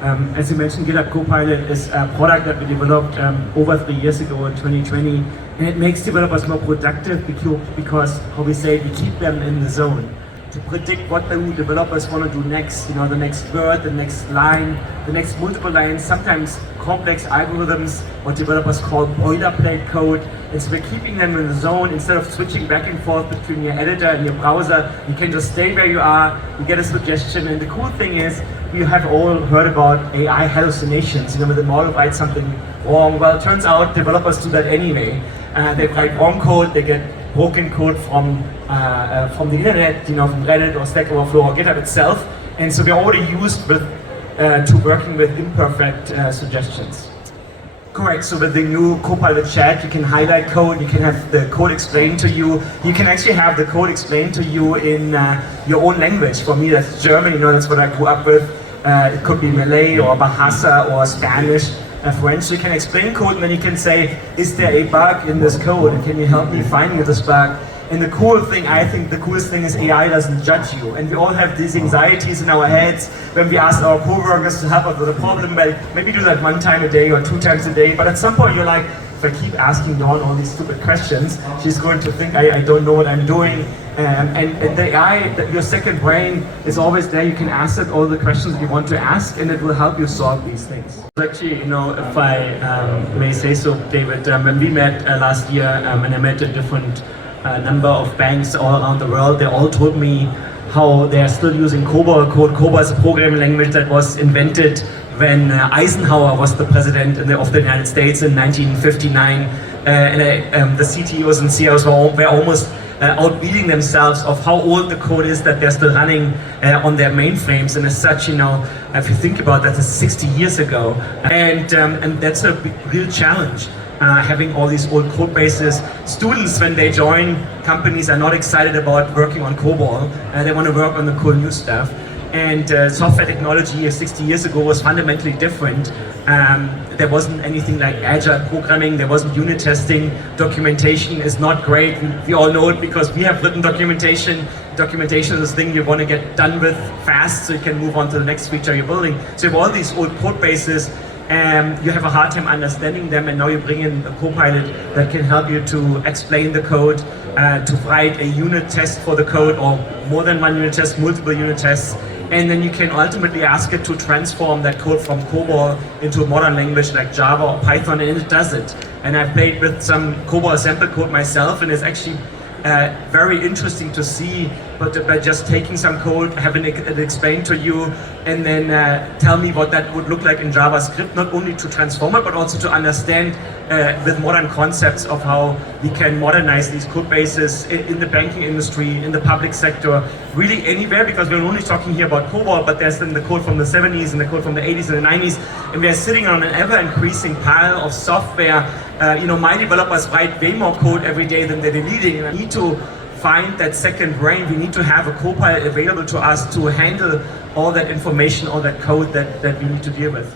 As you mentioned, GitHub Copilot is a product that we developed over 3 years ago in 2020, and it makes developers more productive because, how we say, we keep them in the zone to predict what the developers want to do next, you know, the next word, the next line, the next multiple lines, sometimes complex algorithms, what developers call boilerplate code. And so we're keeping them in the zone instead of switching back and forth between your editor and your browser. You can just stay where you are, you get a suggestion, and the cool thing is, you have all heard about AI hallucinations, you know, when the model writes something wrong. Well, it turns out developers do that anyway. They write wrong code, they get broken code from the internet, you know, from Reddit or Stack Overflow or GitHub itself. And so we're already used with, to working with imperfect suggestions. Correct, so with the new Copilot chat, you can highlight code, you can have the code explained to you. You can actually have the code explained to you in your own language. For me, that's German, you know, that's what I grew up with. It could be Malay or Bahasa or Spanish, French. So you can explain code and then you can say, is there a bug in this code? And can you help me finding this bug? And the cool thing, I think the coolest thing is AI doesn't judge you. And we all have these anxieties in our heads when we ask our co-workers to help us with a problem. Well, maybe do that 1 time a day or 2 times a day. But at some point you're like, if I keep asking Dawn all these stupid questions, she's going to think I don't know what I'm doing. And the AI, your second brain is always there. You can ask it all the questions you want to ask, and it will help you solve these things. Actually, you know, if I may say so, David, when we met last year, and I met a different number of banks all around the world, they all told me how they are still using COBOL code. COBOL is a programming language that was invented when Eisenhower was the president of the United States in 1959. The CTOs and CIOs were almost outbeating themselves of how old the code is that they're still running on their mainframes. And as such, you know, if you think about that, it's 60 years ago. And that's a real challenge. Having all these old code bases. Students, when they join companies, are not excited about working on COBOL. They want to work on the cool new stuff. And software technology 60 years ago was fundamentally different. There wasn't anything like agile programming, there wasn't unit testing, documentation is not great. We all know it because we have written documentation. Documentation is a thing you want to get done with fast so you can move on to the next feature you're building. So you have all these old code bases, you have a hard time understanding them, and now you bring in a Copilot that can help you to explain the code, to write a unit test for the code, or more than 1 unit test, multiple unit tests, and then you can ultimately ask it to transform that code from COBOL into a modern language like Java or Python, and it does it. And I've played with some COBOL sample code myself, and it's actually very interesting to see, but by just taking some code, having it explained to you, and then tell me what that would look like in JavaScript, not only to transform it, but also to understand with modern concepts of how we can modernize these code bases in the banking industry, in the public sector, really anywhere, because we're only talking here about COBOL, but there's then the code from the 70s and the code from the 80s and the 90s, and we are sitting on an ever-increasing pile of software. You know, my developers write way more code every day than they're deleting, and I need to find that second brain. We need to have a Copilot available to us to handle all that information, all that code that we need to deal with.